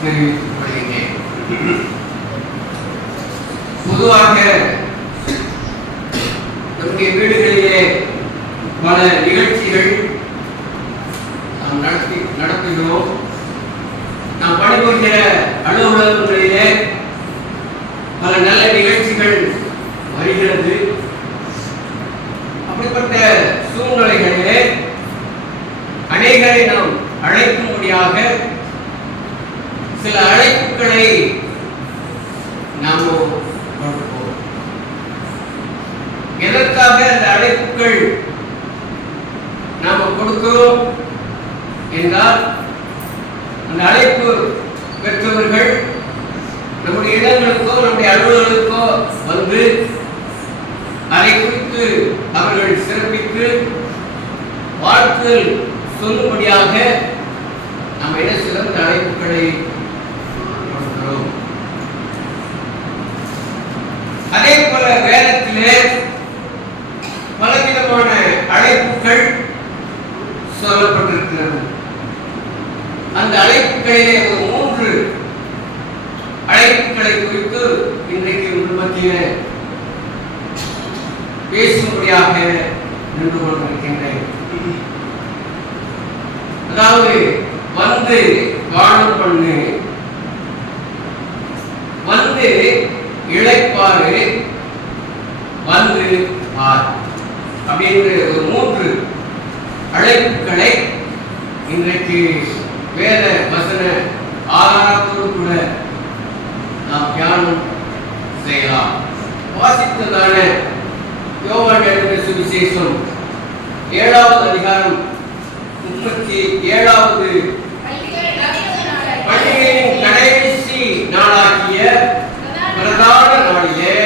தெரிவித்துக் கொள்கிறேன். பொதுவாக நம்முடைய வீடுகளிலே பல நிகழ்ச்சிகள் நாம் நடத்துகிறோம். நாம் பணிபுரிகிற அலுவலகங்களிலே பல நல்ல நிகழ்ச்சிகள் வருகிறது. அப்படிப்பட்ட சூழ்நிலைகளிலே அநேகரை நாம் அழைக்கும்படியாக சில அழைப்புகளை நாம் கொடுப்போம். எதற்காக அந்த அழைப்புகள் நாம் கொடுக்கிறோம் என்றால், அந்த அழைப்பு பெற்றவர்கள் நம்முடைய இடங்களுக்கோ நம்முடைய அலுவலர்களுக்கோ வந்து அதை குறித்து அவர்கள் சிறப்பித்து வாழ்த்துதல் சொல்லும்படியாக நாம் என்ன சிறந்த அழைப்புகளை கொடுக்கிறோம். அதே போல வேதத்திலே பலவிதமான அழைப்புகள் சொல்லப்பட்டிருக்கிறது. அந்த அழைப்புகளிலே ஒரு 3 அழைப்புகளை குறித்து இன்றைக்கு உங்கள் மத்தியிலே பேசும்படியாக நின்று கொண்டிருக்கின்றேன். அதாவது வந்து வாழும் பண்ணு, வந்து இளைப்பாறு, வந்து பார் அப்படின்ற ஒரு 3 அழைப்புகளை இன்றைக்கு வேத வசன ஆதாரத்தோடு கூட நாம் தியானம் செய்யலாம். வாசித்ததான யோவான் எழுதின சுவிசேஷம் 7வது அதிகாரம் 37வது பண்டிகையின் கடைசி நாளாகிய பிரதான நாளிலே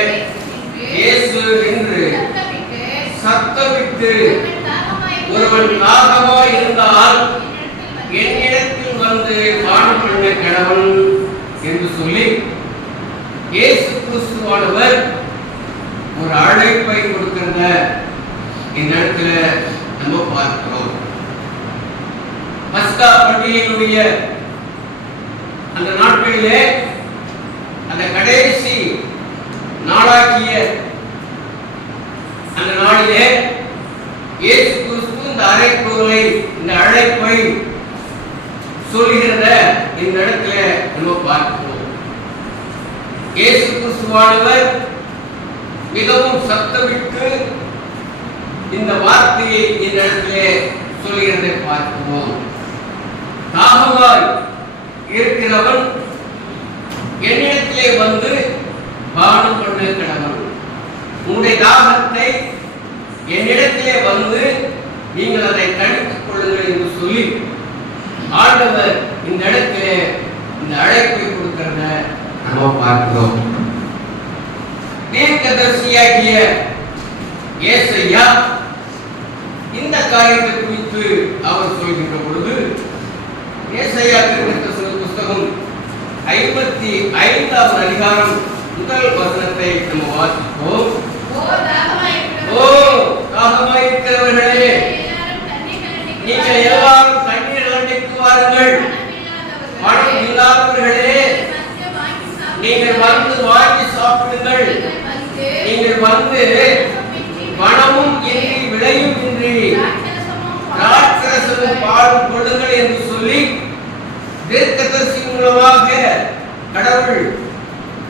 இயேசு நின்று சத்தமிட்டு, ஒருவன் தாகமாய் இருந்தால் என்னிடத்தில் வந்து பானம் பண்ண கடவன் என்று சொல்லி இயேசு கிறிஸ்துவானவர் ஒரு அழைப்பை கொடுக்கிறத இந்த இடத்துல நம்ம பார்க்கிறோம். பஸ்கா பண்டிகையினுடைய அந்த நாட்களிலே அந்த கடைசி நாளாகிய அந்த நாளிலே இயேசு கிறிஸ்து இந்த அழைப்புகளை, இந்த அழைப்பை சொல்கிறத இந்த இடத்துல நம்ம பார்க்கிறோம். இயேசு கிறிஸ்துவானவர் மிகவும் சத்தமிட்டு இந்த வார்த்தையை இந்த இடத்திலே சொல்கிறதை பார்க்கிறோம். தாகமாய் இருக்கிறவன் என்னிடத்திலே வந்து பானம் பண்ண கடவன். உங்களுடைய தாகத்தை என்னிடத்திலே வந்து நீங்கள் அதை தணித்துக் கொள்ளுங்கள் என்று சொல்லி ஆண்டவர் இந்த இடத்திலே இந்த அழைப்பை கொடுக்கிறத நம்ம பார்க்கிறோம். தீர்க்கதரிசியாகிய ஏசாயா இந்த காரியத்தை குறித்து அவர் சொல்கின்ற பொழுது, ஏசாயா தீர்க்கதரிசி புத்தகம் 55வது அதிகாரம் 1 வசனத்தை நம்ம வாசிப்போம். ஓ தாகமாய் இருக்கிறவர்களே, நீங்கள் எல்லாரும் தண்ணீர் அண்டைக்கு வாருங்கள். பணம் இல்லாதவர்களே, நீங்கள் வந்து வாங்கி சாப்பிடுங்கள். நீங்கள் வந்து பணமும் இன்றி விலையும் இன்றி திராட்சரசமும் பாலும் கொள்ளுங்கள் என்று சொல்லி தீர்க்கதரிசி மூலமாக கடவுள்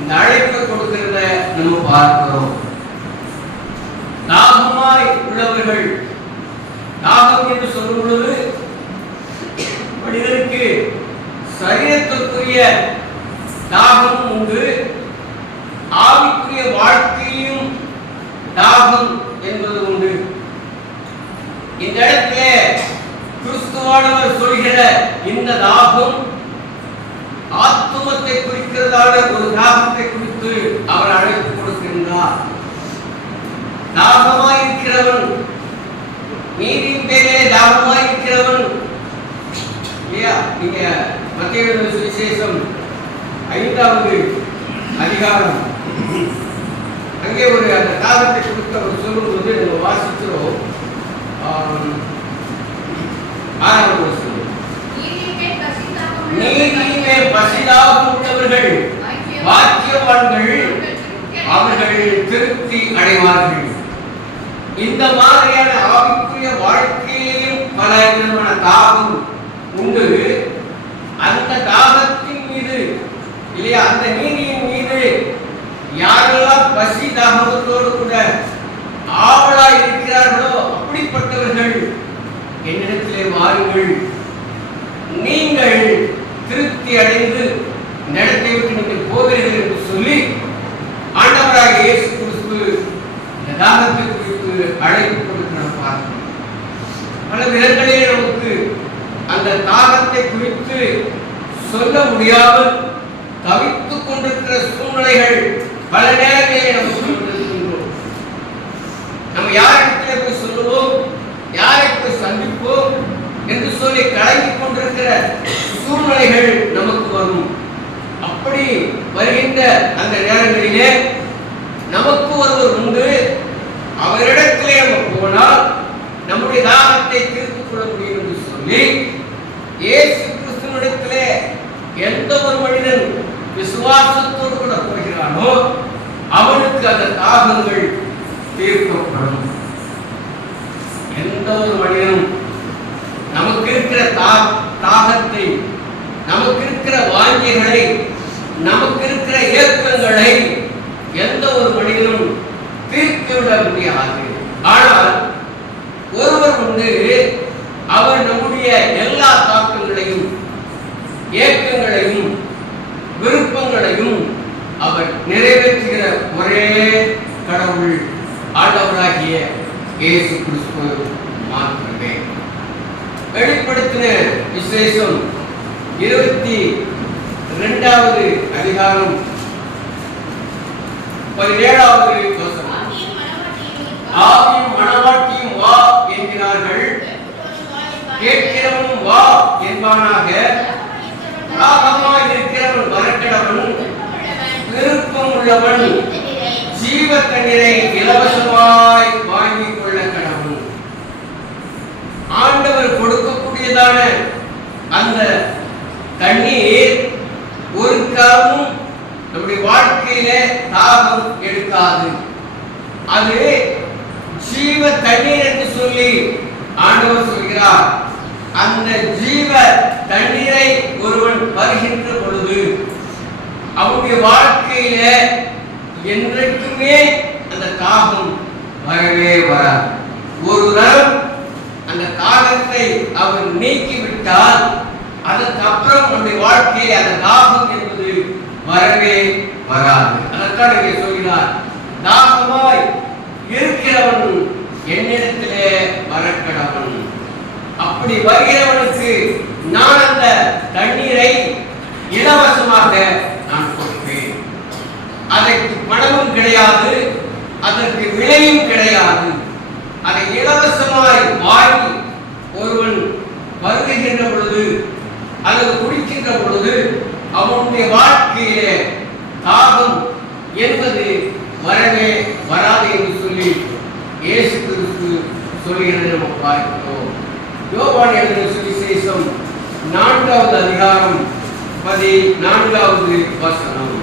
இந்த அழைப்பை கொடுக்கிறத நம்ம பார்க்கிறோம். தாகமாய் உள்ளவர்கள், தாகம் என்று சொல்லும் பொழுது மனிதனுக்கு சரீரத்திற்குரிய தாகம் உண்டு, ஆவிக்குரிய வாழ்க்கையும் தாகம் என்பது உண்டு. இந்த இடத்திலே கிறிஸ்துவானவர் சொல்கிற இந்த தாகம் ஆத்துமத்தை குறிக்கிறதான ஒரு தாகத்தை குறித்து அவர் அழைப்பு கொடுக்கின்றார். தாகமாயிருக்கிறவன், நீரின் பேரே தாகமாயிருக்கிறவன் இல்லையா? நீங்க மத்தேயு சுவிசேஷம் 5வது அதிகாரம் அங்கே ஒரு அந்த தாகத்தை குறித்து அவர் சொல்லும்போது நம்ம வாசிக்கிறோம். 6வது வசனம், நீதியிலே பசிதாகம் உள்ளவர்கள் பாக்கியவான்கள், அவர்கள் திருப்தி அடைவார்கள். இந்த மாதிரியான ஆவிக்குரிய வாழ்க்கையிலும் பல விதமான தாகம் உண்டு. அந்த தாகத்தின் மீது இல்லையா, அந்த நீதியின் மீது யாரெல்லாம் பசி தாகத்தோடு கூட ஆவலாய் இருக்கிறார்களோ அப்படிப்பட்டவர்கள் என்னிடத்திலே வாருங்கள், நீங்கள் திருப்தி அடைந்து நடத்தை விட்டு நீங்கள் போகிறீர்கள் என்று சொல்லி ஆண்டவராக இயேசு கிறிஸ்து இந்த தாகத்தை குறித்து அழைப்பு கொடுத்து பார்க்கிறோம். பல விதங்களிலே நமக்கு அந்த தாகத்தை குறித்து சொல்ல முடியாமல் தவித்துக் கொண்டிருக்கிற சூழ்நிலைகள் பல நேரங்களிலே நமக்கு இருக்கின்றோம். நம்ம யாரிடத்திலே போய் சொல்லுவோம், யாரை போய் சந்திப்போம் என்று சொல்லி கலங்கிக் கொண்டிருக்கிற சூழ்நிலைகள் நமக்கு வரும். அப்படி வருகின்ற அந்த நேரங்களிலே நமக்கு ஒருவர் உண்டு, அவரிடத்திலே நம்ம போனால் நம்முடைய தாகத்தை தீர்த்துக் கொள்ள முடியும் என்று சொல்லி இயேசு கிறிஸ்துவினிடத்திலே எந்த ஒரு மனிதன் விசுவாசத்தோடு கூட போகிறானோ அவனுக்கு அந்த தாகங்கள் தீர்க்கப்படும். எந்த ஒரு மனிதனும் நமக்கு இருக்கிற தாகத்தை, நமக்கு இருக்கிற வாஞ்சைகளை, நமக்கு இருக்கிற ஏக்கங்களை எந்த ஒரு மனிதனும் தீர்த்துவிட முடியாது. ஆனால் ஒருவர் உண்டு, அவர் நம்முடைய எல்லா தாக்கங்களையும் ஏக்கங்களையும் விருப்பங்களையும் அவர் நிறைவேற்றுகிற ஒரே கடவுள் ஆண்டவராகிய இயேசு கிறிஸ்து மாத்திரமே. வெளிப்படுத்தின விசேஷம் 22வது அதிகாரம் 17வது வசனம். ஆவியும் மணவாட்டியும் வா என்கிறார்கள், கேட்கிறவன் வா என்பானாக. தாகமாய் இருக்கிறவன் வரக்கடவன், விருப்பம் உள்ளவன் ஜீவ தண்ணீரை இலவசமாய் வாங்கிக் கொள்ள கடவன். ஆண்டவர் கொடுக்கக்கூடியதான அந்த தண்ணீர் ஒரு காலமும் நம்முடைய வாழ்க்கையிலே தாகம் எடுக்காது. அது ஜீவ தண்ணீர் என்று சொல்லி ஆண்டவர் சொல்கிறார். அந்த ஜீவ தண்ணீரை ஒருவன் வருகின்ற பொழுது அவனுடைய வாழ்க்கையிலே என்றைக்குமே அந்த தாகம் வரவே வராது. ஒரு தரம் அந்த தாகத்தை அவர் நீக்கிவிட்டால் அதற்கப்புறம் நம்முடைய வாழ்க்கையில் அந்த தாகம் என்பது வரவே வராது. அதற்காக இங்கே சொல்கிறார், தாகமாய் இருக்கிறவன் என்னிடத்திலே வரக்கடவன். அப்படி வருகிறவனுக்கு நான் அந்த தண்ணீரை இலவசமாக நான் கொடுப்பேன். அதற்கு பணமும் கிடையாது, அதற்கு விலையும் கிடையாது. அதை இலவசமாய் வாங்கி ஒருவன் வருகின்ற பொழுது அல்லது குடிக்கின்ற பொழுது அவனுடைய வாழ்க்கையிலே தாகம் என்பது வரவே வராது என்று சொல்லி இயேசு கிறிஸ்து சொல்லுகிறதை நம்ம பார்க்கிறோம். யோவான் எழுதின சுவிசேஷம் 4வது அதிகாரம் 14வது வசனம்.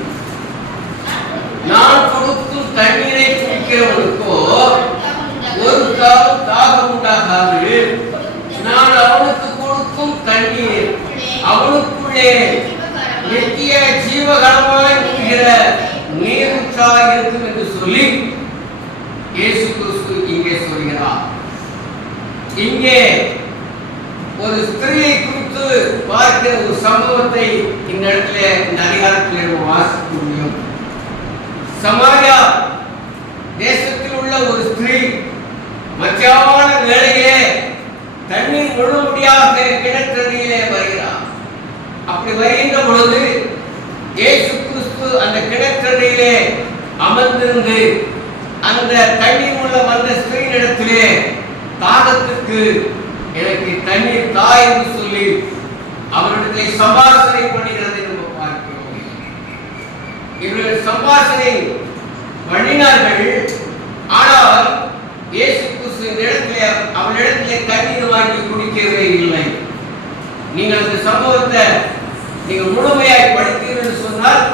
நான் கொடுக்கும் தண்ணீரை குடிக்கிறவனுக்கோ ஒரு காலம் தாகம் உண்டாகாது. நான் அவனுக்கு கொடுக்கும் தண்ணீர் அவனுக்குள்ளே நித்திய ஜீவகரமாய் இருக்கிற நீரூற்றாய் இருக்கும் என்று சொல்லி இயேசு கிறிஸ்து இங்கே சொல்கிறார். இங்கே ஒரு ஸ்திரீயை குறித்து பார்க்கிற ஒரு சம்பவத்தை இந்த இடத்துல இந்த அதிகாரத்தில் நம்ம வாசிக்க முடியும். சமாரியா தேசத்தில் உள்ள ஒரு ஸ்திரீ மத்தியான வேளையிலே தண்ணீர் முழுமையாக கிணற்றடியிலே வருகிறார். அப்படி வருகின்ற பொழுது இயேசு கிறிஸ்து அந்த கிணற்றடியிலே அமர்ந்திருந்து அந்த தண்ணீர் உள்ள வந்த ஸ்திரீயிடத்திலே தாகத்துக்கு எனக்கு தண்ணீர் தா என்று சொல்லி அவரிடத்திலே சம்பாஷணை பண்ணுகிறதை நம்ம பார்க்கிறோம். இவர்கள் சம்பாஷணை பண்ணினார்கள். ஆனால் இயேசு கிறிஸ்து இந்த இடத்திலே அவனிடத்திலே தண்ணீர் வாங்கி குடிக்கவே இல்லை. நீங்கள் அந்த சம்பவத்தை நீங்கள் முழுமையாய் படித்தீர்கள் சொன்னால்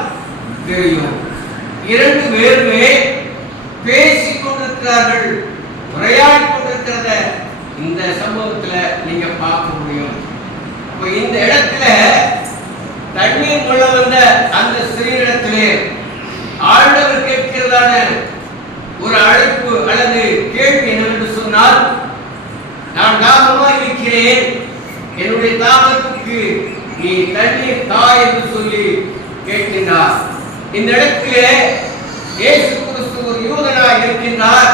தெரியும். இரண்டு பேருமே பேசிக் கொண்டிருக்கிறார்கள், உரையாடி கொண்டிருக்கிறத இந்த சம்பவத்துல நீங்க பார்க்க முடியும். இப்ப இந்த இடத்துல தண்ணீர் கொள்ள வந்த அந்த சிறியிடத்திலே ஆண்டவர் கேட்கிறதான ஒரு அழைப்பு அல்லது கேள்வி என்னவென்று சொன்னால், நான் தாகமாக இருக்கிறேன், என்னுடைய தாகத்துக்கு நீ தண்ணீர் தா என்று சொல்லி கேட்கின்றார். இந்த இடத்திலே இயேசு கிறிஸ்து ஒரு யூதனாய் இருக்கின்றார்,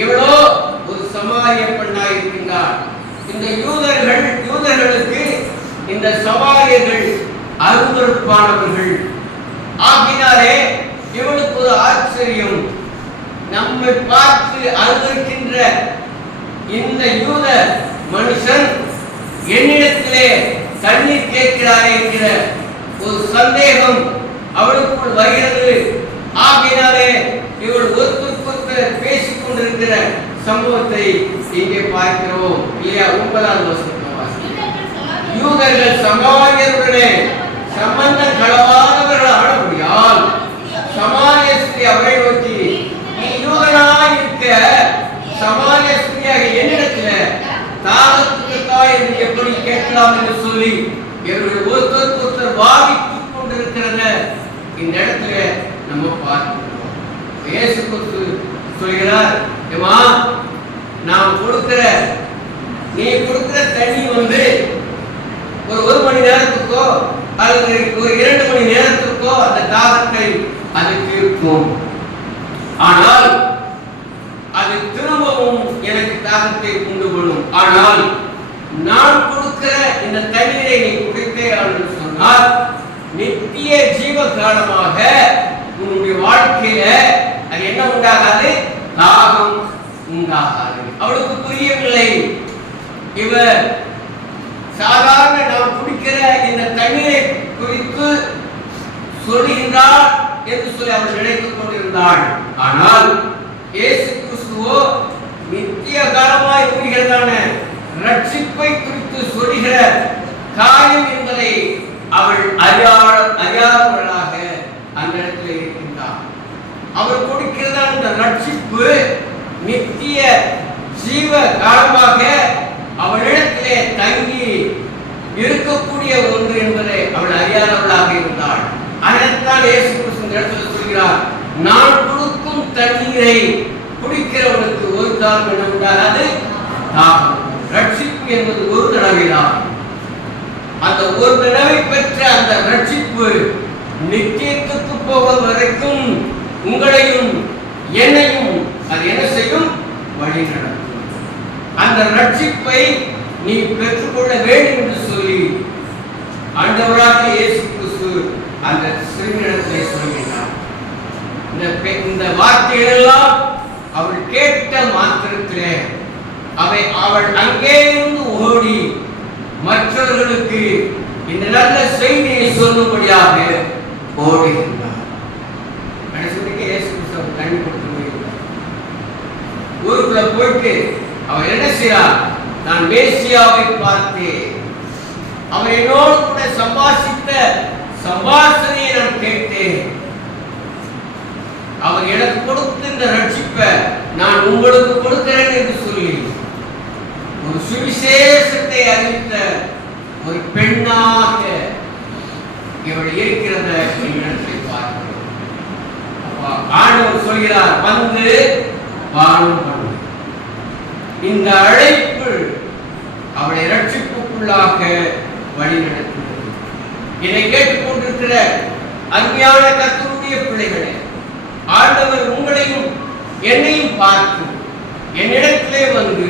இவளோ ஒரு சமாரிய பெண்ணாய் இருக்கின்றார். இந்த யூதர்களுக்கு இந்த சமாரியர்கள் அருவருப்பானவர்கள் ஆகினாலே இவளுக்கு ஒரு ஆச்சரியம், நம்மை பார்த்து அருவருக்கின்ற இந்த யூத மனுஷன் என்னிடத்திலே தண்ணீர் கேட்கிறாரே என்கிற ஒரு சந்தேகம் அவளுக்குள் வருகிறது. ஆகினாலே இவள் ஒருத்தர் பேசிக் கொண்டிருக்கிற சம்பவத்தை இங்கே பார்க்கிறோம் இல்லையா? 9வது வசனம். யூதர்கள் சமாரியருடனே சம்பந்தம் களவாதவர்கள் ஆனபடியால் சமாரிய ஸ்திரீ அவரை நோக்கி, நீ யூதனாய் இருக்க சமாரிய ஸ்திரீயாக என்னிடத்துல தாகத்துக்கு தா என்று எப்படி கேட்கலாம் என்று சொல்லி இவர்கள் ஒருத்தர் வாதித்துக் கொண்டிருக்கிறத இந்த இடத்துல நம்ம பார்க்கிறோம். இயேசு கிறிஸ்து சொல்கிறார், ஏமா நான் கொடுக்கிற நீ கொடுக்கிற தண்ணி வந்து ஒரு மணி நேரத்துக்கோ அல்லது ஒரு 2 மணி நேரத்துக்கோ அந்த தாகத்தை அது தீர்க்கும். ஆனால் அது திரும்பவும் எனக்கு தாகத்தை கொண்டு கொள்ளும். ஆனால் நான் கொடுக்கிற இந்த தண்ணீரை நீ குடித்தே என்று சொன்னால் நித்திய ஜீவ காலமாக உன்னுடைய வாழ்க்கையில அது என்ன உண்டாகாது? தாகம் உண்டாகாது. அவளுக்கு புரியவில்லை. இவர் சாதாரண நாம் குடிக்கிற இந்த தண்ணீரை குறித்து சொல்லுகின்றார் என்று சொல்லி அவள் நினைத்துக் கொண்டிருந்தாள். ஆனால் இயேசு கிறிஸ்துவோ நித்திய காலமாய் கூறுகிறதான ரட்சிப்பை குறித்து சொல்லுகிற காரியம் என்பதை அவள் அறியாதவர்களாக அந்த இடத்தில் இருக்கின்றார். அவர் கொடுக்கிறதான இந்த ரட்சிப்பு நித்திய ஜீவ காலமாக அவளிடத்திலே தங்கி இருக்கக்கூடிய ஒன்று என்பதை அவள் அறியாதவளாக இருந்தாள். அதனால் இயேசு கிறிஸ்து இந்த இடத்துல சொல்கிறார், நான் கொடுக்கும் தண்ணீரை குடிக்கிறவனுக்கு ஒரு காலம் என்ன உண்டாகாது? தாகம். ரட்சிப்பு என்பது ஒரு தடவைதான். அந்த ஒரு தடவை பெற்ற அந்த ரட்சிப்பு நித்தியத்துக்கு போக வரைக்கும் உங்களையும் என்னையும் அது என்ன செய்யும்? வழி நடத்தும். அந்த ரட்சிப்பை நீ பெற்றுக்கொள்ள வேண்டும் என்று சொல்லி ஆண்டவராக இயேசு கிறிஸ்து அந்த சிறுமியிடத்திலே சொல்கிறார். இந்த வார்த்தைகளெல்லாம் அவள் கேட்ட மாத்திரத்திலே அவள் அங்கே இருந்து ஓடி மற்றவர்களுக்கு இந்த நல்ல செய்தியை சொல்லும்படியாக ஓடுகின்றார். கடைசிக்கு இயேசு கிறிஸ்து தண்ணி கொடுத்து ஊருக்குள்ள போயிட்டு அவர் என்ன செய்யறார்? நான் மேசியாவை பார்த்தேன், அவர் என்னோடு கூட சம்பாஷித்த சம்பாஷணையை நான் கேட்டேன், அவர் எனக்கு கொடுத்த இந்த ரட்சிப்பை நான் உங்களுக்கு கொடுக்கிறேன் என்று சொல்லி ஒரு சுவிசேஷத்தை அறிவித்த ஒரு பெண்ணாக இவள் இருக்கிறத இடத்தை பார்க்கிறோம். ஆண்டவர் சொல்கிறார், வந்து வாழும் பண்ணு. இந்த அழைப்பு அவளை ரட்சிப்புக்குள்ளாக வழி நடத்துகிறது. இதை கேட்டுக்கொண்டிருக்கிற அருமையான கர்த்தருடைய பிள்ளைகளே, ஆண்டவர் உங்களையும் என்னையும் பார்த்து என்னிடத்திலே வந்து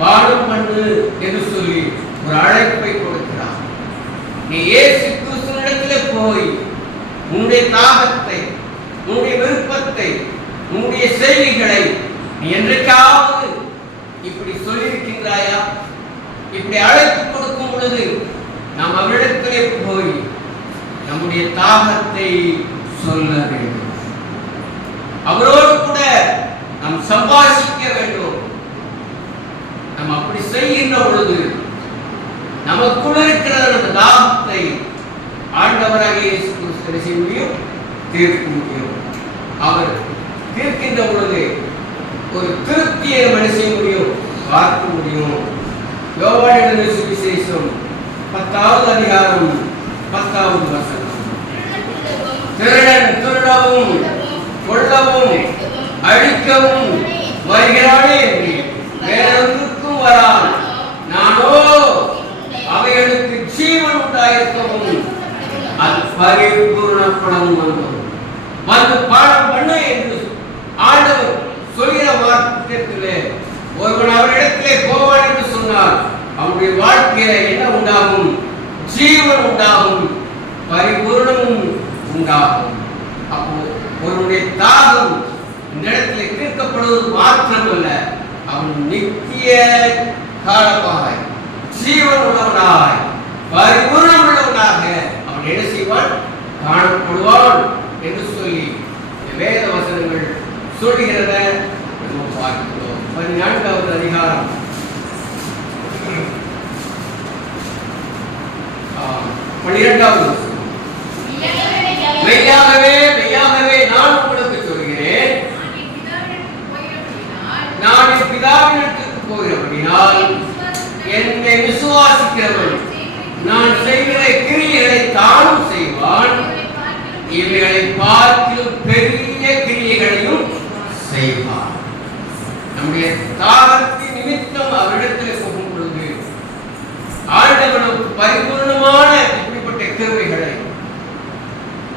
வாழும் பண்ணு என்று சொல்லி ஒரு அழைப்பை கொடுக்கிறார். நீ இயேசு கிறிஸ்துவினிடத்திலே போய் உன்னுடைய தாகத்தை, உன்னுடைய விருப்பத்தை, உன்னுடைய செய்திகளை நீ என்றைக்காவது இப்படி சொல்லியிருக்கின்றாயா? இப்படி அழைப்பு கொடுக்கும் பொழுது நாம் அவரிடத்திலே போய் நம்முடைய தாகத்தை சொல்ல வேண்டும். அவரோடு கூட நாம் சம்பாஷிக்க வேண்டும். நாம் அப்படி செய்கின்ற பொழுது நமக்குள்ள இருக்கிற அந்த தாகத்தை ஆண்டவராக இயேசு கிறிஸ்து செய்ய முடியும், தீர்க்க முடியும். அவர் தீர்க்கின்ற பொழுது ஒரு திருப்தியை நம்ம செய்ய முடியும், பார்க்க முடியும். யோவான் எழுதின சுவிசேஷம் 10வது அதிகாரம் 10வது வசனம். திருடன் திருடவும் கொல்லவும் அழிக்கவும் வருகிறானே என்று வேறொன்றுக்கும் வரான், நானோ அவைகளுக்கு ஜீவன் உண்டாயிருக்கவும் அது பரிபூர்ணப்படவும் வந்தோம். வந்து பாடம் பண்ண என்று ஆண்டவர் சொல்கிற வார்த்தையிலே ஒருவன் அவரிடத்திலே போவான் என்று சொன்னார், அவனுடைய வாழ்க்கையில என்ன உண்டாகும்? ஜீவன் உண்டாகும், பரிபூர்ணமும் உண்டாகும். அப்போ ஒருவனுடைய தாகம் இந்த இடத்துல தீர்க்கப்படுவது மாத்திரமல்ல, அவன் நித்திய காலமாய் ஜீவன் உள்ளவனாய் பரிபூர்ணம் உள்ளவனாக அவன் என்ன செய்வான்? காணப்படுவான் என்று சொல்லி வேத வசனங்கள் சொல்கிறத நம்ம பார்க்கிறோம். 14வது அதிகாரம் 12வது வசனம். மெய்யாகவே மெய்யாகவே நான் உங்களுக்கு சொல்கிறேன், நான் என் பிதாவினிடத்திற்கு போகிறபடினால் என்னை விசுவாசிக்கிறவன் நான் செய்கிற கிரியைகளை தானும் செய்வான், இவைகளை பார்க்கிலும் பெரிய கிரியைகளையும் செய்வான். நம்முடைய தாகத்தின் நிமித்தம் அவரிடத்தில் போகும் பொழுது ஆண்டவனுக்கு பரிபூர்ணமான இப்படிப்பட்ட கிருபைகளை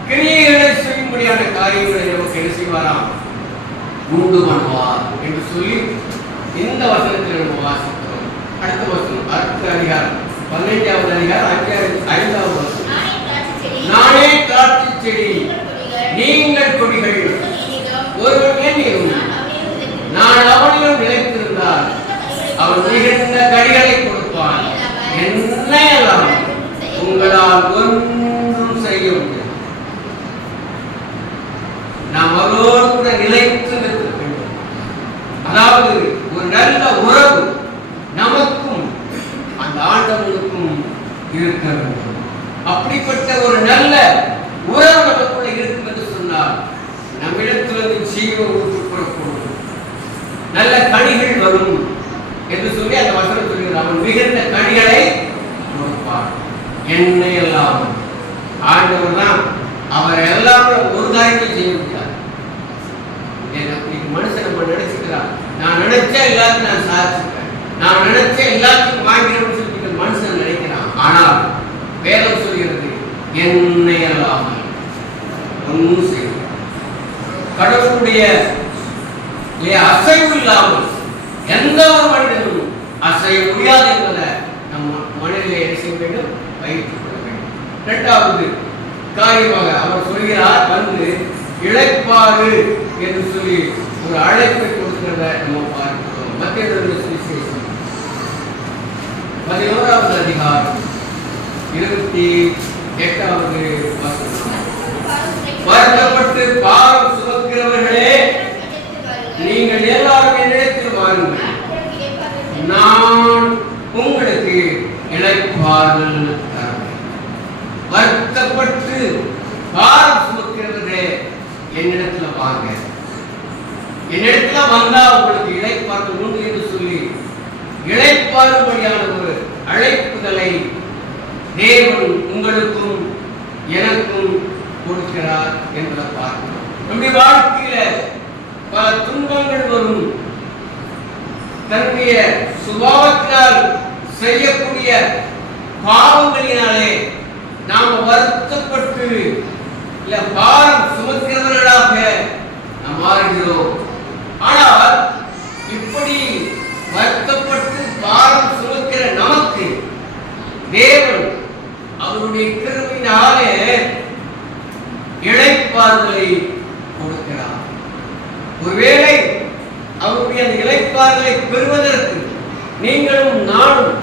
கிரியைகளை செய்யும்படியான காரியங்களை நமக்கு என்ன செய்வாராம்? உண்டு பண்ணுவார் என்று சொல்லி இந்த வசனத்தில் நம்ம வாசிக்கிறோம். அடுத்த வசனம், அடுத்த அதிகாரம் 15வது அதிகாரம் 5வது வசனம். நானே திராட்சை செடி, நீங்கள் கொடிகள். ஒருவன் என்னிலும் நான் அவனிலும் நிலைத்திருந்தால் அவன் மிகுந்த கனிகளை கொடுப்பான். என்னையெல்லாம் உங்களால் ஒன்றும் செய்ய முடியாது. நாம் அவரோடு கூட நிலைத்து நிற்க வேண்டும். அதாவது ஒரு நல்ல உறவு நமக்கும் அந்த ஆண்டவனுக்கும் இருக்க வேண்டும். அப்படிப்பட்ட ஒரு நல்ல உறவு நமக்குள்ள இருக்கும் என்று சொன்னால் நம்மிடத்திலிருந்து ஜீவன் ஊற்று புறப்படும், நல்ல கனிகள் வரும் என்று சொல்லி அந்த வசனம் சொல்கிறார். அவன் மிகுந்த கனிகளை கொடுப்பான். என்னை எல்லாம் ஆண்டவர் தான் அவர் எல்லாமே ஒரு காரியத்தை செய்ய முடியாது. மனுஷன் நம்ம நினைச்சுக்கிறான், நான் நினைச்சா எல்லாத்தையும் நான் சாதிச்சிருக்கேன், நான் நினைச்சா எல்லாத்தையும் வாங்கிறேன்னு சொல்லி மனுஷன் நினைக்கிறான். ஆனால் வேதம் சொல்கிறது, என்னை அல்லாமல் ஒன்றும் செய்ய கடவுளுடைய அசைவு இல்லாமல் எந்த ஒரு மனிதனும் அசைய முடியாது என்பதை நம்ம மனதிலே செய்ய வேண்டும், வைத்துக் கொள்ள வேண்டும். இரண்டாவது காரியமாக அவர் சொல்கிறார், வந்து இளைப்பாறு என்று சொல்லி ஒரு அழைப்பை கொடுக்கிறத நம்ம பார்க்கிறோம். மத்திய சுவிசேஷம் 11வது அதிகாரம் 28வது வசனம். வருத்தப்பட்டு பாரம் சுமக்கிறவர்களே, நீங்கள் எல்லாரும் என்னிடத்தில் வாருங்கள், நான் உங்களுக்கு இளைப்பாறுதல் தருவேன். வருத்தப்பட்டு பாரம் சுமக்கிறவர்களே, என்னிடத்துல வாங்க, என்னிடத்துல வந்தா உங்களுக்கு இளைப்பாறுதல் உண்டு என்று சொல்லி இளைப்பாறும்படியான ஒரு அழைப்புதலை தேவன் உங்களுக்கும் எனக்கும் கொடுக்கிறார் என்பதை பார்க்கிறோம். நம்முடைய வாழ்க்கையில பல துன்பங்கள் வரும். தன்னுடைய சுபாவத்தினால் செய்யக்கூடிய பாவங்களினாலே நாம் வருத்தப்பட்டு இல்ல பாரம் சுமக்கிறவர்களாக நாம் மாறுகிறோம். ஆனால் இப்படி வருத்தப்பட்டு பாரம் சுமக்கிற நமக்கு தேவன் அவருடைய கிருபையினாலே இளைப்பாறுதலை கொடுக்கிறார். ஒருவேளை அவருடைய அந்த இளைப்பாறுதலை பெறுவதற்கு நீங்களும் நானும்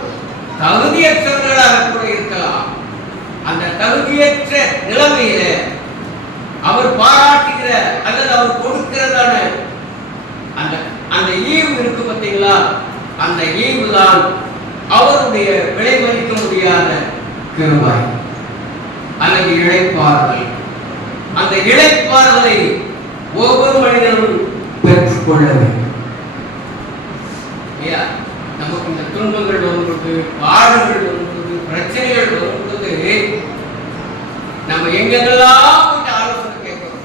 தகுதியற்றவர்களாக கூட இருக்கலாம். அந்த தகுதியற்ற நிலைமையில அவர் பாராட்டுகிற அல்லது அவர் கொடுக்கிறதான அந்த அந்த ஈவு இருக்கு பார்த்தீங்களா, அந்த ஈவு தான் அவருடைய விலை மதிக்க முடியாத கிருபை. அல்லது இளைப்பாறுதல். அந்த இளைப்பாறுதலை ஒவ்வொரு மனிதனும் பெற்றுக்கொள்ள வேண்டும். நமக்கு இந்த துன்பங்கள் வரும்போது, பாடுகள் வரும்போது, பிரச்சனைகள் வரும்போது நம்ம எங்கெல்லாம் போயிட்டு ஆலோசனை கேட்கிறோம்.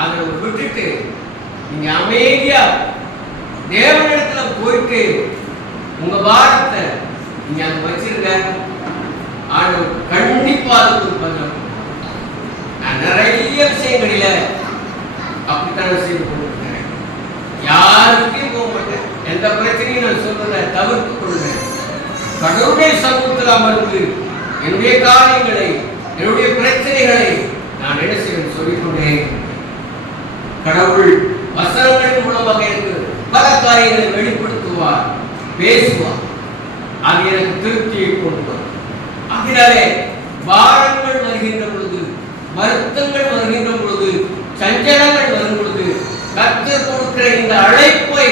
அதை விட்டுட்டு நீங்க அமைதியா தேவனிடத்துல போயிட்டு உங்க பாரத்தை நீங்க அங்க வச்சிருக்க. ஆண்டவர் கண்டிப்பா அதுக்கு ஒரு பதில். நான் நிறைய விஷயங்களில அப்படித்தான செய்து கொண்டிருக்கிறேன். யாருக்கும் போக மாட்டேன். எந்த பிரச்சனையும் நான் சொல்றேன், தவிர்த்து கொள்வேன். கடவுளுடைய சமூகத்தில் அமர்ந்து என்னுடைய காரியங்களை, என்னுடைய பிரச்சனைகளை நான் என்ன செய்வேன் சொல்லிக்கொண்டே. கடவுள் வசனங்களின் மூலமாக எனக்கு பல காரியங்களை வெளிப்படுத்துவார், பேசுவார். அது எனக்கு திருப்தியை கொண்டு வரும். அதனாலே பாரங்கள் வருகின்ற பொழுது, வருத்தங்கள் வருகின்ற பொழுது, சஞ்சலங்கள் வரும் பொழுது கர்த்தர் கொடுக்கிற இந்த அழைப்பை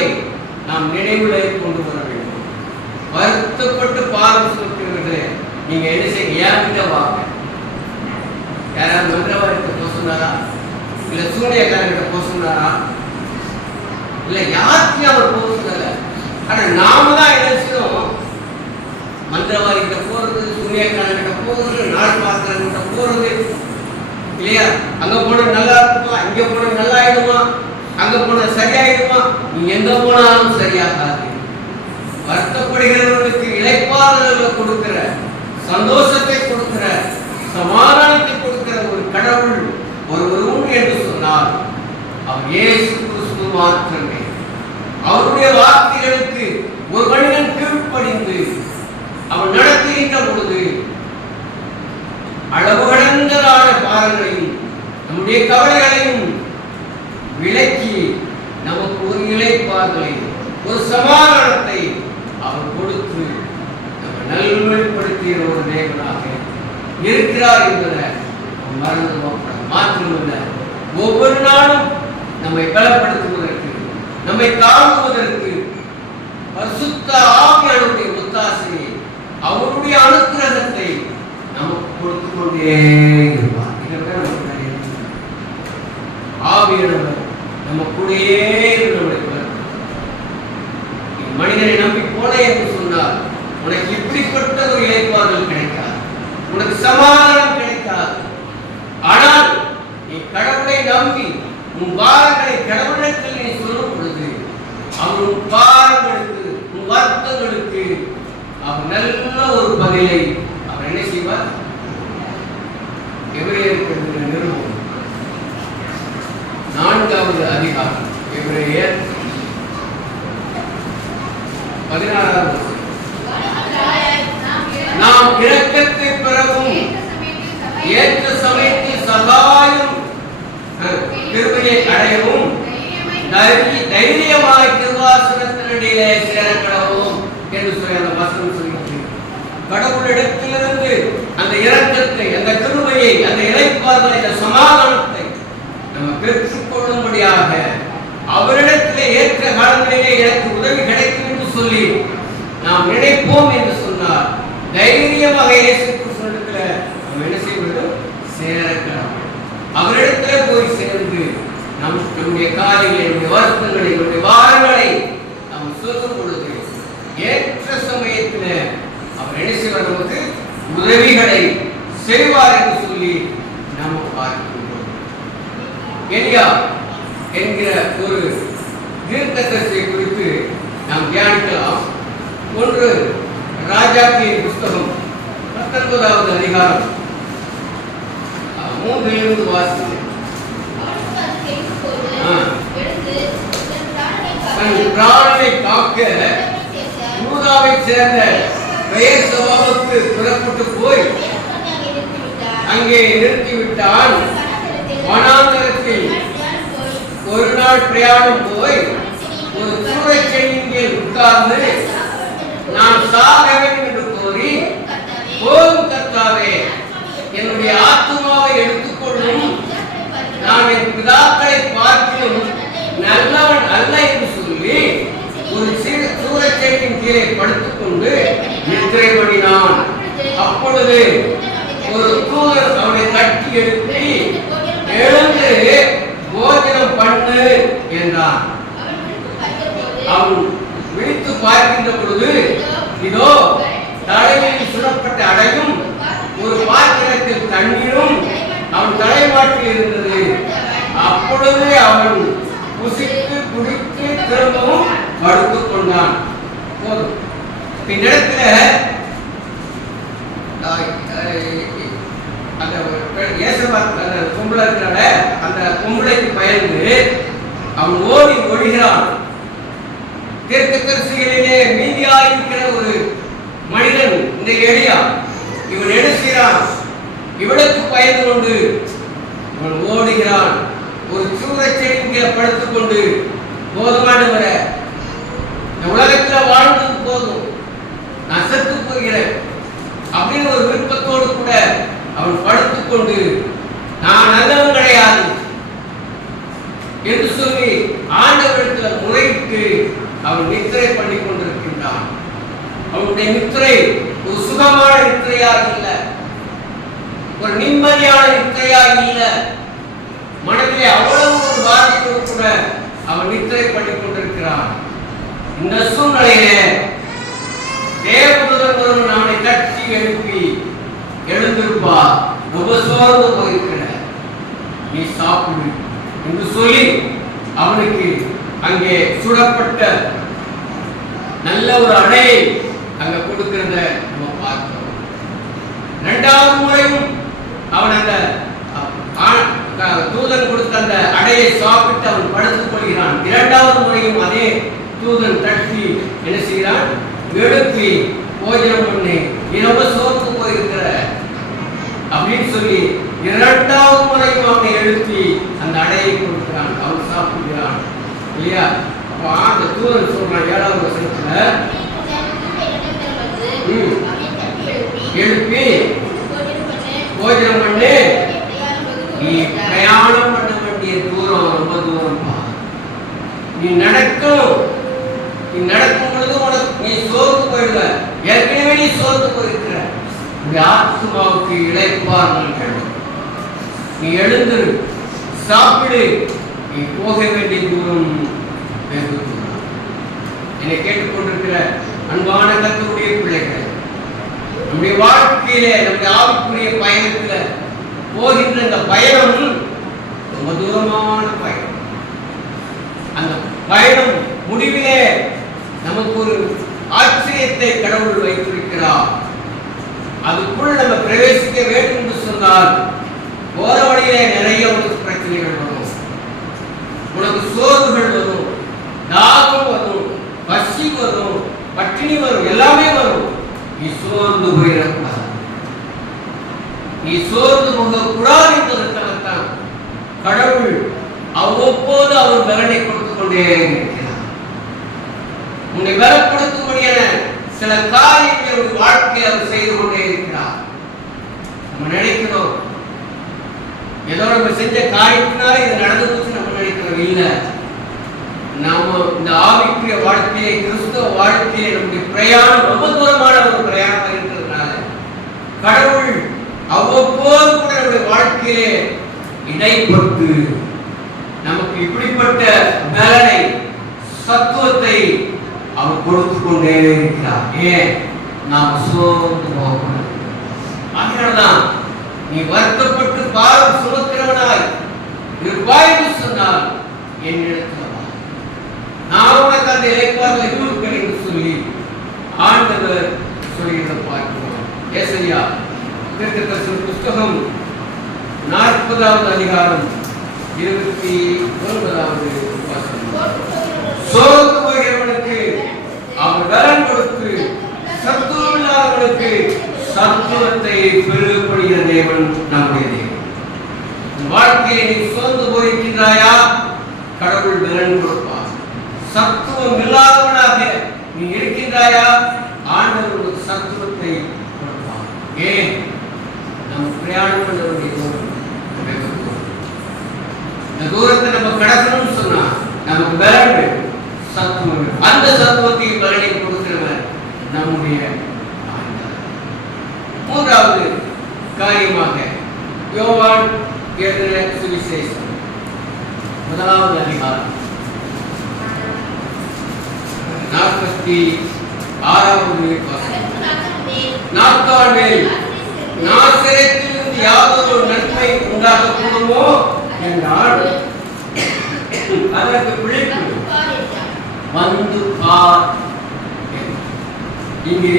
நாம் நினைவில் கொண்டு வர வேண்டும். வருத்தப்பட்டு பாரம் சுமக்கிறவர்களே, நீங்க என்ன செய்ய ஏன்கிட்ட வாங்க. யாராவது மந்திரவாதிகிட்ட போக சொன்னாரா? இல்ல சூனியக்காரங்கிட்ட போக சொன்னாரா? இல்ல யாருக்கும் அவர் போக சொன்னார. ஆனா நாம தான் என்ன செய்யணும்? மந்திரவாதிகிட்ட போறது, சூனியக்காரங்கிட்ட போறது, நாள் பார்க்கிறவங்கிட்ட போறது இல்லையா? அங்க போன நல்லா இருக்குமா, இங்க போன நல்லா ஆயிடுமா, அங்க போன சரியாயிடுமா? நீ எங்க போனாலும் சரியாகாது. வருத்தப்படுகிறவர்களுக்கு இளைப்பாறுதலை கொடுக்கிற, சந்தோஷத்தை கொடுக்கிற, சமாதானத்தை கொடுக்கிற ஒரு கடவுள் ஒருவர் உண்டு என்று சொன்னால் அவர் இயேசு கிறிஸ்து மாத்திரமே. அவருடைய வார்த்தைகளுக்கு ஒரு மனிதன் கீழ்ப்படிந்து அவன் நடத்துகின்ற பொழுது அளவு கடந்ததான பாரங்களையும் நம்முடைய கவலைகளையும் விலக்கி நமக்கு ஒரு இளைப்பாறுதலை, ஒரு சமாதானத்தை அவர் கொடுத்து நம்ம நல்வழிப்படுத்திய ஒரு தேவனாக இருக்கிறார் என்பதை மறந்து மாற்றமில்லை. ஒவ்வொரு நாளும் நம்மை பலப்படுத்துவதற்கு, நம்மை தாங்குவதற்கு பரிசுத்த ஆவியானவருடைய ஒத்தாசையை, அவருடைய அனுக்கிரகத்தை நமக்கு கொடுத்து கொண்டே இருப்பார். ஆவியானவர் நம்ம கூடயே மனிதனை நம்பி போன என்று சொன்னால் உனக்கு இப்படிப்பட்ட ஒரு இளைப்பாறுதல் கிடைக்காது, உனக்கு சமாதானம் கிடைக்காது. ஆனால் நீ கடவுளை நம்பி உன் பாரங்களை கடவுளிடத்தில் நீ சொல்லும் பொழுது அவர் உன் பாரங்களுக்கு, உன் வருத்தங்களுக்கு அவர் நல்ல ஒரு பதிலை அவர் என்ன செய்வார்? எபிரேயருக்கு நிறுவனம் 4வது அதிகாரம், எபிரேயர் 16வது. நாம் இரக்கத்தை பெறவும் ஏற்ற சமயத்தில் சகாயம் கிருபையை அடையவும் தைரியமாய் கிருபாசனத்தினிடையிலே சேரப்படவும் என்று சொல்லி அந்த வசனம் சொல்கிறது. கடவுளிடத்திலிருந்து அந்த இரக்கத்தை, அந்த கிருபையை, அந்த இளைப்பாறுதலை, அந்த சமாதானத்தை நம்ம பெற்றுக்கொள்ளும்படியாக அவரிடத்திலே ஏற்ற காலங்களிலே எனக்கு உதவி கிடைக்கும் என்று சொல்லி நாம் நினைப்போம் என்று சொன்னார். தைரியமாக இயேசு கிறிஸ்துவிடத்திலே நாம் என்ன செய்ய வேண்டும்? சேரக்கலாம். அவரிடத்திலே போய் சேர்ந்து நம்முடைய காரியங்களை, நம்முடைய வருத்தங்களை, நம்முடைய வாரங்களை நாம் சொல்லும் பொழுது ஏற்ற சமயத்தில் அவர் என்ன செய்வார்? நமக்கு உதவிகளை செய்வார் என்று சொல்லி நாம் பார்க்கின்றோம். எலியா என்கிற ஒரு தீர்க்கதரிசியை குறித்து நாம் தியானிக்கலாம். 1 ராஜாக்களின் புஸ்தகம் 19வது அதிகாரம் 3 வாசிக்கிறேன். தன் பிராணனை காக்க யூதாவை சேர்ந்த பெயர் சபாவுக்கு புறப்பட்டு போய் அங்கே நிறுத்திவிட்டான். வனாந்தரத்தில் ஒரு நாள் பிரயாணம் போய் ஒரு சூறைச்செடியின் கீழ் உட்கார்ந்து நான் சாக வேண்டும் என்று கோரி, போதும் கர்த்தாவே, என்னுடைய ஆத்துமாவை எடுத்துக்கொள்ளும், நான் என் பிதாக்களை பார்க்கிலும் நல்லவன் அல்ல என்று சொல்லி ஒரு சூறைச்செடியின் கீழே படுத்துக்கொண்டு நித்திரை பண்ணினான். அப்பொழுது ஒரு தூதர் தலைமாட்டில் இருந்தது. அப்பொழுது அவன் புசித்து குடித்து திரும்பவும் படுத்துக் கொண்டான். போதும். பின்னிடத்துல அந்த பொம்பளை இருக்கிறான அந்த பொம்பளைக்கு பயந்து அவன் ஓடி ஒழிகிறான். தீர்க்கதரிசிகளிலே மீதியாக இருக்கிற ஒரு மனிதன் இந்த எலியா, இவன் என்ன செய்கிறான்? இவனுக்கு பயந்து கொண்டு அவன் ஓடுகிறான். ஒரு சூரச்செடியை படுத்துக் கொண்டு போதுமானவர இந்த உலகத்தில் வாழ்ந்தது போதும், நான் செத்து போகிறேன் அப்படின்னு ஒரு விருப்பத்தோடு கூட அவன் படுத்துக் கொண்டு நான் நல்லவன் கிடையாது என்று சொல்லி ஆண்டவரிடத்தில் முறையிட்டு அவன் நித்திரை பண்ணி கொண்டிருக்கின்றான். அவனுடைய நித்திரை ஒரு சுகமான நித்திரையாக இல்லை, ஒரு நிம்மதியான நித்திரையாக இல்லை. மனதிலே அவ்வளவு ஒரு பாதிப்போடு கூட அவன் நித்திரை பண்ணி கொண்டிருக்கிறான். இந்த சூழ்நிலையிலே தேவதூதன் ஒருவன் அவனை தட்டி எழுப்பி, எழுந்திருப்பா, ரொம்ப சோர்ந்து போயிருக்கிற, நீ சாப்பிடு என்று சொல்லி அவனுக்கு அங்கே சுடப்பட்ட நல்ல ஒரு அடையை அங்க கொடுக்கிறத நம்ம பார்த்தோம். இரண்டாவது முறையும் அவன் அந்த தூதன் கொடுத்த அந்த அடையை சாப்பிட்டு அவன் படுத்துக் கொள்கிறான். இரண்டாவது முறையும் அதே தூதன் தட்டி என்ன செய்கிறான்? எழுப்பி போஜனம் பண்ணி, நீ ரொம்ப சோர்ந்து போயிருக்கிற அப்படின்னு சொல்லி இரண்டாவது முறையும் அவனை எழுப்பி அந்த அடையை கொடுக்கிறான். அவன் சாப்பிடுகிறான் இல்லையா? அப்போ அந்த தூதன் சொல்றான் 7வது வசனத்துல, எழுப்பி போஜனம் பண்ணு, நீ பிரயாணம் பண்ண வேண்டிய தூரம் ரொம்ப தூரம்பா, நீ நடக்கும், நீ நடக்கும் பொழுது உனக்கு நீ சோர்ந்து போயிடுவ, ஏற்கனவே நீ சோர்ந்து போயிருக்கிற, இந்த ஆத்மாவுக்கு இளைப்பாறுதல் வேண்டும், நீ எழுந்துரு, சாப்பிடு, நீ போக வேண்டிய தூரம் வெகு தூரம். என்னை கேட்டுக்கொண்டிருக்கிற அன்பான கர்த்தருடைய பிள்ளைகள், நம்முடைய வாழ்க்கையிலே நம்முடைய ஆவிக்குரிய பயணத்துல போகின்ற இந்த பயணம் ரொம்ப தூரமான பயணம். அந்த பயணம் முடிவிலே நமக்கு ஒரு ஆச்சரியத்தை கடவுள் வைத்திருக்கிறார். அதுக்குள் நம்ம பிரவேசிக்க வேண்டும் என்று சொன்னால் போற வழியிலே நிறைய உனக்கு பிரச்சனைகள் வரும், உனக்கு சோர்வுகள் வரும், தாகம் வரும், பசி வரும், பட்டினி வரும், எல்லாமே வரும். நீ சோர்ந்து போயிடக்கூடாது. நீ சோர்ந்து போகக்கூடாது என்பதற்காகத்தான் கடவுள் அவ்வப்போது அவர் பலனை கொடுத்துக் கொண்டே இருக்கிறார். உன்னை பலப்படுத்தும்படியான சில காரியங்களை ஒரு வாழ்க்கையை அவர் செய்து கொண்டே இருக்கிறார். நம்ம நினைக்கிறோம் ஏதோ நம்ம செஞ்ச காரியத்தினால இது நடந்து போச்சு நம்ம நினைக்கிறோம். இல்லை, நாம இந்த ஆவிக்குரிய வாழ்க்கையை, கிறிஸ்தவ வாழ்க்கையை, நம்முடைய பிரயாணம் ரொம்ப தூரமான ஒரு பிரயாணம் இருக்கிறதுனால கடவுள் அவ்வப்போது கூட நம்முடைய வாழ்க்கையிலே இடைப்பட்டு நமக்கு இப்படிப்பட்ட பலனை, சத்துவத்தை அவர் கொடுத்து கொண்டே இருக்கிறார். ஏன்? நாம் சோர்ந்து போகக்கூடாது. அதனால்தான் நீ வருத்தப்பட்டு பாரம் சுமக்கிறவனாய் இருப்பாய் என்று சொன்னால் என்னிடத்தில் நான் உனக்கு அந்த இளைப்பாறுதலை கொடுப்பேன் என்று சொல்லி ஆண்டவர் சொல்லியிருந்த பார்க்கிறோம். ஏசாயா தீர்க்கதரிசன புத்தகம் 40வது அதிகாரம் 29வது வசனம். சோர்ந்து போகிறவனுக்கு அவர் பலன் கொடுத்து, சத்துவமில்லாதவனுக்கு சத்துவத்தை பெருகப்படுகிற தேவன் நம்முடைய தேவன். வாழ்க்கையை நீ சோர்ந்து போயிருக்கின்றாயா? கடவுள் பலன் கொடுப்பார். சத்துவம் இல்லாதவனாக நீ இருக்கின்றாயா? ஆண்டவர் உனக்கு சத்துவத்தை கொடுப்பார். ஏன்? நம்ம பிரயாணம் பண்ண வேண்டிய தூரம் வெகு தூரம். இந்த தூரத்தை நம்ம கடக்கணும்னு சொன்னா நமக்கு பலன் வேண்டும், சத்துவம் வேண்டும். அந்த சத்துவத்தை பலனை கொடுக்கிறவர் நம்முடைய ஆண்டவர். மூன்றாவது காரியமாக யோவான் எழுதின சுவிசேஷம் 1வது அதிகாரம் 46வது வசனம். நாத்தான்மேல் நாசரேத்திலிருந்து யாதொரு நன்மை உண்டாக வந்து பார். இங்கு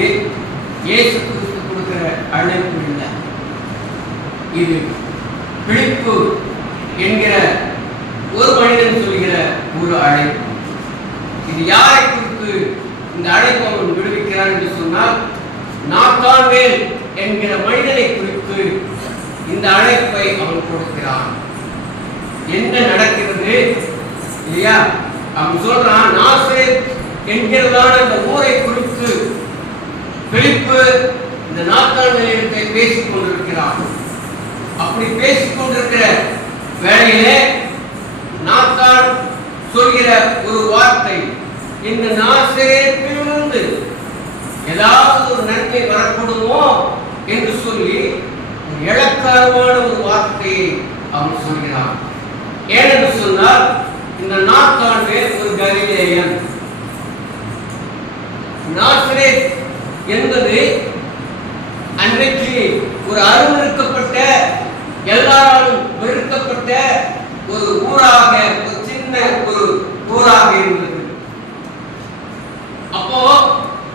இயேசு கிறிஸ்து கொடுக்கிற அழைப்பு இல்லை, இது பிலிப்பு என்கிற ஒரு மனிதன் சொல்கிற ஒரு அழைப்பு. இது யாரை குறித்து இந்த அழைப்பு அவன் விடுவிக்கிறான் என்று சொன்னால், நாத்தான்வேல் என்கிற மனிதனை குறித்து இந்த அழைப்பை அவன் கொடுக்கிறான். என்ன நடக்கிறது இல்லையா? அவன் சொல்றான், நாசரேத் என்கிறதான இந்த ஊரை குறித்து பிலிப்பு இந்த நாத்தான்வேலிடத்தை பேசிக் கொண்டிருக்கிறான். அப்படி பேசிக் கொண்டிருக்கிற வேளையிலே நாத்தான் சொல்கிற ஒரு வார்த்தை, இந்த நாசரேத்திலிருந்து ஏதாவது ஒரு நன்மை வரக்கூடுமோ என்று சொல்லி இலக்காரமான ஒரு வார்த்தையை அவன் சொல்கிறான். ஏனென்று சொன்னால், இந்த நாத்தான்வேல் ஒரு கலிலேயன். நாசரேத் என்பது அன்றைக்கு ஒரு அருவருக்கப்பட்ட, எல்லாராலும் வெறுக்கப்பட்ட ஒரு ஊராக, ஒரு சின்ன ஒரு ஊராக இருந்தது. அப்போ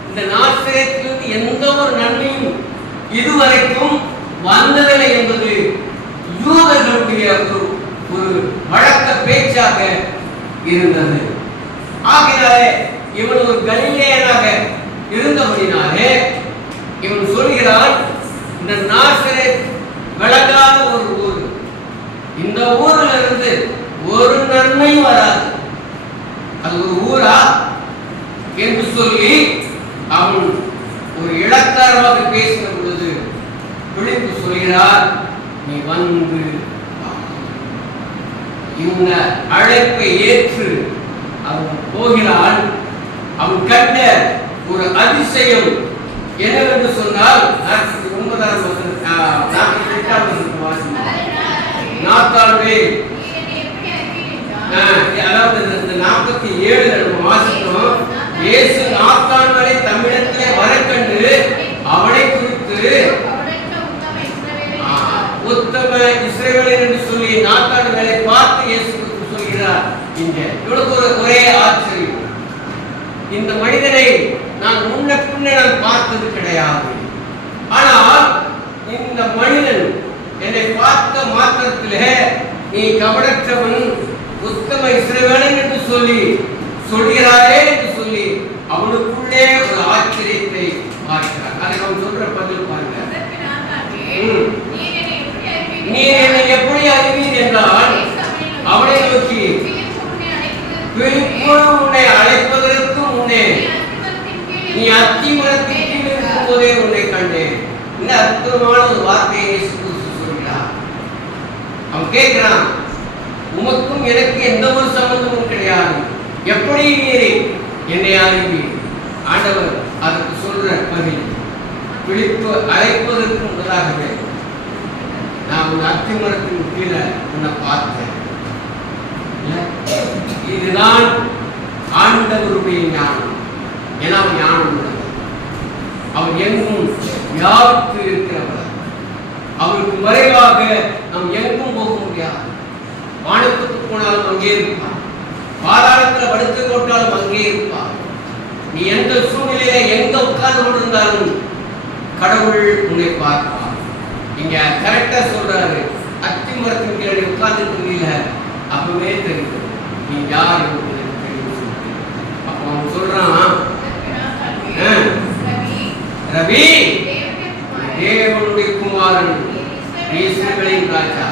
இந்த நாசரேத்திலிருந்து எந்த ஒரு நன்மையும் இதுவரைக்கும் வந்ததில்லை என்பது யூதர்களுடைய ஒரு வழக்க பேச்சாக இருந்தது. ஆகையாலே இவன் ஒரு கலிலேயனாக இருந்தபடினாலே இவன் சொல்கிறான், இந்த நாசரேத் விளங்காத ஒரு ஊர், இந்த ஊரில் இருந்து ஒரு நன்மையும் வராது, அது ஒரு ஊரா என்று சொல்லி அவன் ஒரு இலக்காரமாக பேசின பொழுது பிலிப்பு சொல்கிறார், நீ வந்து இந்த அழைப்பை ஏற்று அவன் போகிறான். அவன் கண்ட ஒரு அதிசயம் என்னவென்று சொன்னால், 48 நாத்தான்வேல், அதாவது இந்த 47 நம்ம வாசிக்கிறோம். இயேசு நாத்தான்வேலை தம்மிடத்திலே வரக்கண்டு அவனை குறித்து உத்தம இஸ்ரவேலன் என்று சொல்லி நாத்தான்வேலை பார்த்து இயேசு சொல்கிறார். இங்கே இவனுக்கு ஒரே ஆச்சரியம், இந்த மனிதனை நான் முன்ன பின்ன நான் பார்த்தது கிடையாது, ஆனால் இந்த மனிதன் என்னை பார்த்த மாத்திரத்திலே நீ கபடற்றவன், உத்தம இஸ்ரவேலன் என்று சொல்லி சொல்கிறாரே என்று சொல்லி அவனுக்குள்ளே ஒரு ஆச்சரியத்தை பார்க்கிறார். அதை அவன் சொல்ற பதில் பாருங்க, நீ என்னை எப்படி அறிவீர் என்றால் அவனை நோக்கி, உன்னை அழைப்பதற்கு முன்னே நீ அத்திமரத்தின் கீழ் இருக்கும் போதே உன்னை கண்டேன். இந்த அற்புதமான ஒரு வார்த்தையை சொல்கிறார். அவன் கேட்கிறான், உமக்கும் எனக்கு எந்த ஒரு சம்பந்தமும் கிடையாது, எப்படி நீரே என்னை அறிவீர்? ஆண்டவர் அதற்கு சொல்ற பதில், பிலிப்பு அழைப்பதற்கு முதலாகவே நான் உன் அத்திமரத்தின் கீழே உன்னை பார்த்தேன். இதுதான் ஆண்டவருடைய ஞானம். ஏன்னா அவன் ஞானம் உள்ளவர், அவன் எங்கும் வியாபித்து இருக்கிறவர். அவருக்கு மறைவாக நாம் எங்கும் போக முடியாது. வானத்துக்கு போனாலும் அங்கே இருப்பார், பாதாளத்தில் படுத்து கொண்டாலும் அங்கே இருப்பார். நீ எந்த சூழ்நிலையில எங்க உட்கார்ந்து கொண்டிருந்தாலும் கடவுள் உன்னை பார்ப்பார். இங்க கரெக்டா சொல்றாரு, அத்திமரத்தின் கீழே உட்கார்ந்து இருக்கீங்க, அப்பவே தெரியும் நீ யார் என்று தெரியும். அப்ப அவன் சொல்றான், ரவி தேவனுடைய குமாரன், இஸ்ரவேலின் ராஜா.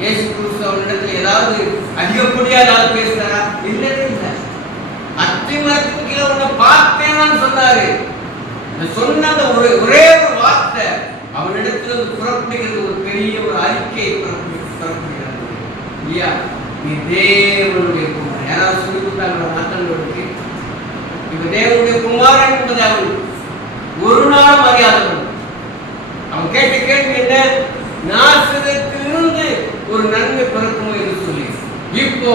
இயேசு கிறிஸ்து அவனிடத்தில் ஏதாவது அதிகப்படியா ஏதாவது பேசுறாரா? இல்லவே இல்லை. அத்திமரத்தின் கீழே உன்னை பார்த்தேன்னு சொன்னாரு. சொன்ன ஒரே ஒரு வார்த்தை அவனிடத்தில் புறப்படுகிறது, ஒரு பெரிய ஒரு அறிக்கை புறப்படுகிறது இல்லையா? நீ தேவனுடைய குமாரன். யாராவது சொல்லி கொடுத்தாங்க மாத்தங்களுக்கு, இவன் தேவனுடைய குமாரன் என்பதை அவன் ஒரு நாள் மரியாதவன். அவன் கேட்ட கேள்வி என்ன? நாசரேத்திலிருந்து ஒரு நன்மை பிறக்குமோ என்று சொல்லி, இப்போ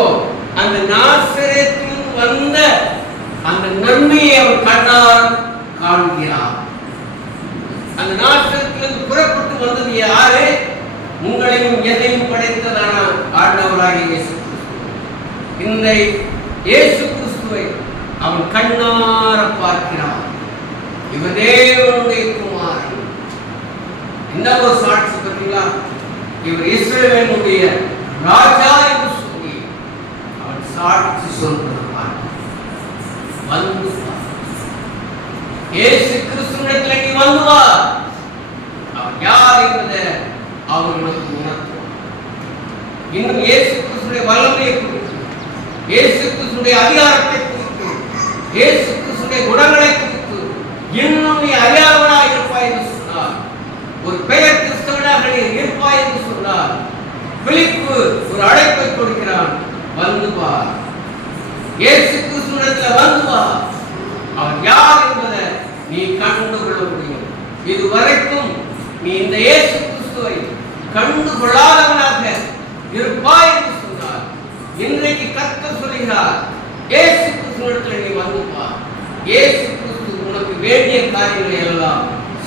அந்த நாசரேத்திலிருந்து வந்த அந்த நன்மையை அவன் கண்ணால் காண்கிறான். அந்த நாசரேத்திலிருந்து புறப்பட்டு வந்தது யாரு? உங்களையும் எதையும் படைத்ததான ஆண்டவராகிய இயேசு கிறிஸ்து. இந்த இயேசு கிறிஸ்துவை அவன் கண்ணார பார்க்கிறான். இவர் தேவனுடைய குமாரன். என்ன ஒரு சாட்சி பார்த்தீங்களா? இவர் இஸ்ரவேலுடைய ராஜா என்று சொல்லி அவன் சாட்சி சொல்கிறான். வந்து இயேசு கிறிஸ்துவிடத்தில் நீ வந்து வா. அவன் யார் என்பதை அவர்களுக்கு உணர்த்துவான். இன்னும் இயேசு கிறிஸ்துடைய வல்லமையை குறித்து, இயேசு கிறிஸ்துடைய அதிகாரத்தை குறித்து, இயேசு கிறிஸ்துடைய குணங்களை குறித்து இன்னும் நீ அறியாதவனாய் இருப்பாய் என்று சொன்னார். ஒரு பெயர் கிறிஸ்தவனாக நீ இருப்பாய் என்று சொன்னார். பிலிப்பு ஒரு அழைப்பை கொடுக்கிறான். வந்து வா, இயேசு கிறிஸ்துவிடத்தில் வந்து வா. அவன் யார் என்பதை நீ கண்டு கொள்ள முடியும். இதுவரைக்கும் நீ இந்த இயேசு கிறிஸ்துவை கண்டு கொள்ளாதவனாக இருப்பாய் என்று சொன்னார். இன்றைக்கு கர்த்தர் சொல்கிறார், இயேசு கிறிஸ்துவிடத்தில் நீ வந்து வா. இயேசு கிறிஸ்து உனக்கு வேண்டிய காரியங்களை எல்லாம்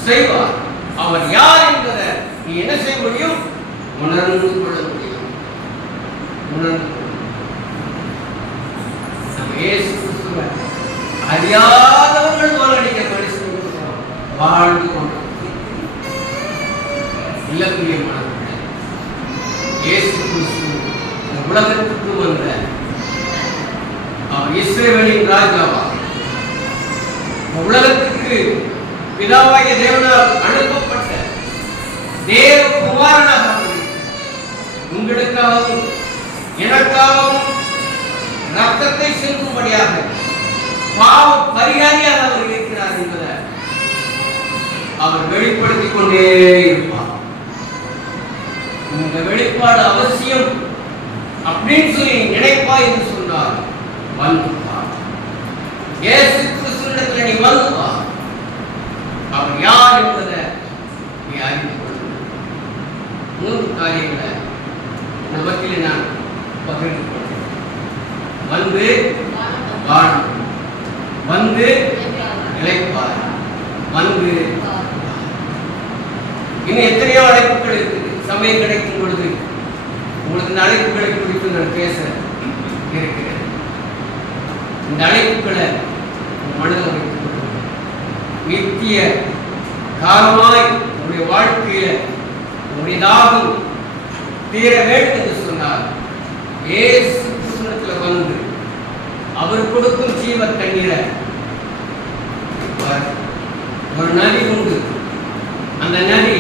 செய்வார். அவர் யார் என்பதை நீ என்ன செய்ய முடியும்? உணர்ந்து கொள்ள முடியும். உணர்ந்து நம்ம இயேசு கிறிஸ்துவை அறியாதவர்கள் போல அடிக்க மனுஷன் வாழ்ந்து கொண்டு இலக்கியமானவர்கள். இயேசு கிறிஸ்து இந்த உலகத்துக்கு வந்த அவர் இஸ்ரவேலின் ராஜாவா, உலகத்துக்கு பிதாவாகிய தேவனால் அனுப்பப்பட்ட தேவகுமாரனாக உங்களுக்காகவும் எனக்காகவும் ரத்தத்தை செலுத்தும்படியாக பாவ பரிகாரியாக அவர் இருக்கிறார் என்பதை அவர் வெளிப்படுத்திக் கொண்டே இருப்பார். இந்த வெளிப்பாடு அவசியம் அப்படின்னு சொல்லி நினைப்பாய் என்று சொன்னார். வந்து வா, இயேசு கிறிஸ்துவிடத்தில் நீ வந்து வா. அவர் யார் என்பதை நீ அறிந்து கொள்ள. 3 காரியங்களை நமக்கிலே நான் பகிர்ந்து கொள்கிறேன். வந்து வாழும், வந்து இளைப்பார், வந்து. இன்னும் எத்தனையோ அழைப்புகள் இருக்குது. சமயம் கிடைக்கும் பொழுது உங்களுக்கு இந்த அழைப்புகளை குறித்து நான் பேச இருக்கிறேன். இந்த அழைப்புகளை மனதில் வைத்துக் கொள்ளுங்கள். நித்திய காலமாய் உங்களுடைய வாழ்க்கையில உங்களுடைய தாகம் தீர வேண்டும் என்று சொன்னார். இயேசு கிறிஸ்துவிடத்தில் வந்து அவர் கொடுக்கும் ஜீவ தண்ணீரை, ஒரு நதி உண்டு. அந்த நதி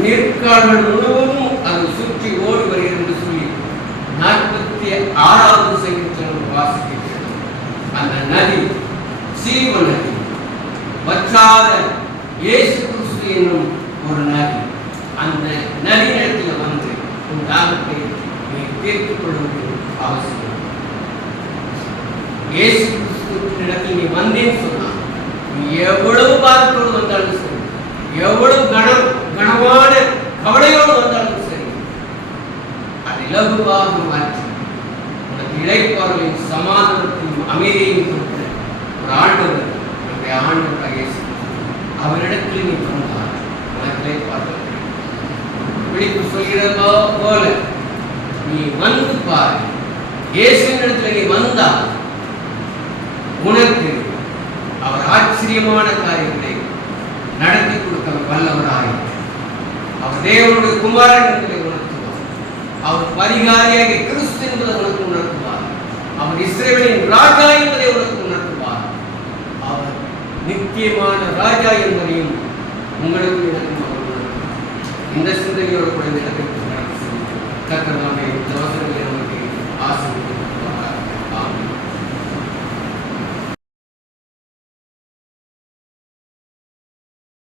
நீர்க்கால்கள் முழுவதும் அது சுற்றி ஓடி வருகிறது என்று சொல்லி 46வது சங்கீதத்தில் வாசிக்கிறது. அந்த நதி ஜீவ நதி, வற்றாத இயேசு கிறிஸ்து என்னும் ஒரு நதி. அந்த நதி நேரத்தில் வந்து உன் தாகத்தை நீ தீர்த்துக் கொள்வது அவசியம். இயேசு கிறிஸ்துவின் இடத்தில் நீ வந்தேன்னு சொன்னான். நீ எவ்வளவு பாரத்தோடு வந்தாலும் சரி, எவ்வளவு கனமான கவலையோடு வந்தாலும் சரி, அதை இலகுவாக மாற்றி உனக்கு இளைப்பாறுதலையும் சமாதானத்தையும் அமைதியையும் கொடுத்த ஒரு ஆண்டவர் நம்முடைய ஆண்டவராக இயேசு. அவரிடத்தில் நீ வந்தால் உனக்கு இளைப்பாறுதல். பிலிப்பு சொல்கிறதோ போல நீ வந்து பாரு. இயேசுவின் இடத்துல நீ வந்தால் உனக்கு அவர் ஆச்சரியமான காரியங்களை நடத்தி கொடுக்க வல்லவராய், அவர் தேவனுடைய குமாரன் என்பதை உணர்த்துவார். அவர் பரிகாரியாக கிறிஸ்து என்பதை உனக்கு உணர்த்துவார். அவர் இஸ்ரவேலின் ராஜா என்பதை உனக்கு உணர்த்துவார். அவர் நித்தியமான ராஜா என்பதையும் உங்களுக்கு எனக்கு அவர் உணர்த்துவார். இந்த சிந்தனையோடு கூட இந்த இடத்திற்கு கர்த்தர்